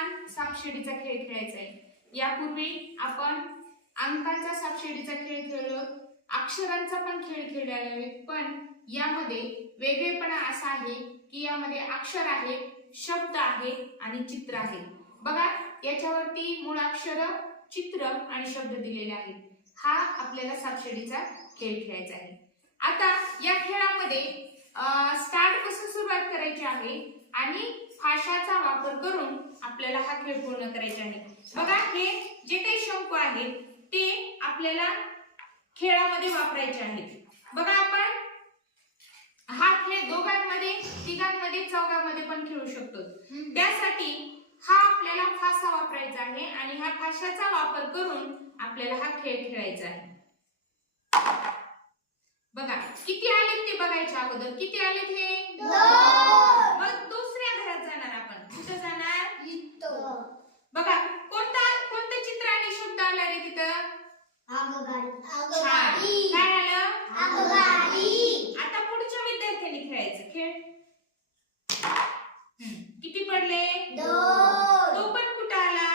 छान सापशिडीचा खेळ खेळायचा आहे. यापूर्वी आपण अंकांचा सापशिडीचा खेळ खेळलो अक्षरांचा पण खेळ खेळायला पण यामध्ये वेगळेपणा असा आहे की यामध्ये अक्षर आहे शब्द आहे आणि चित्र आहे. बघा याच्यावरती मूळाक्षर चित्र आणि शब्द दिलेले आहेत. हा आपल्याला सापशिडीचा खेळ खेळायचा आहे. आता या खेळामध्ये स्टार्टपासून सुरुवात करायची आहे आणि फाशाचा वापर करून आपल्याला हा खेळ पूर्ण करायचा आहे. बघा हे जे काही शंकू आहेत ते आपल्याला खेळामध्ये वापरायचे आहेत. बघा आपण हा खेळ दोघांमध्ये तिघांमध्ये चौघांमध्ये पण खेळू शकतो. त्यासाठी हा आपल्याला फासा वापरायचा आहे आणि ह्या फाशाचा वापर करून आपल्याला हा खेळ खेळायचा आहे. बघा किती आलेत ते बघायचे अगोदर. किती आलेत हे मग दुसऱ्या घरात जाणार आपण कुठं जाणार बघा कोणता कोणतं चित्र आणि शब्द आला रे तिथं छान. काय आलं आता पुढच्या विद्यार्थ्यांनी खेळायचं. खेळ. किती पडले? तो पण कुठं आला?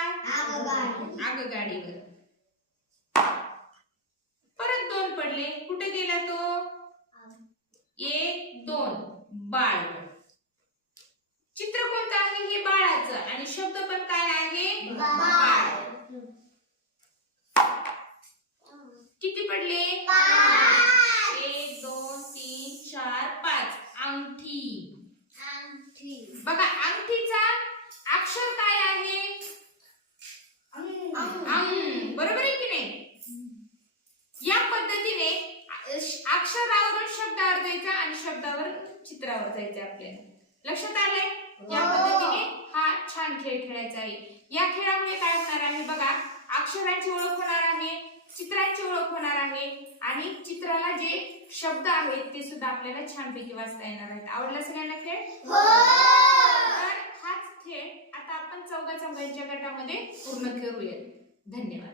आगगाडीवर. परत दोन पडले. कुठे गेला तो? एक दोन. बाळ. चित्र कोणतं आहे? हे बाळाचं. आणि शब्द पण काय आहे बाळ किती पडले? एक दोन तीन चार पाच. अंगठी. बघा अंगठीचा अक्षर काय आहे? अंग. बरोबर आहे की नाही? या पद्धतीने अक्षरावरून शब्दावर जायचं आणि शब्दावर चित्रावर जायचं आपल्याला. लक्षात आलंय? या हो. पद्धतीने हा छान खेळ खेळायचा आहे. या खेळामुळे काय होणार आहे? बघा अक्षरांची ओळख होणार आहे. चित्रांची ओळख होणार आहे. आणि चित्राला जे शब्द आहेत ते सुद्धा आपल्याला छानपैकी वाचता येणार आहेत. आवडला सगळ्यांना खेळ? तर हाच खेळ आता आपण चौघा चौघांच्या गटामध्ये पूर्ण करूयात धन्यवाद.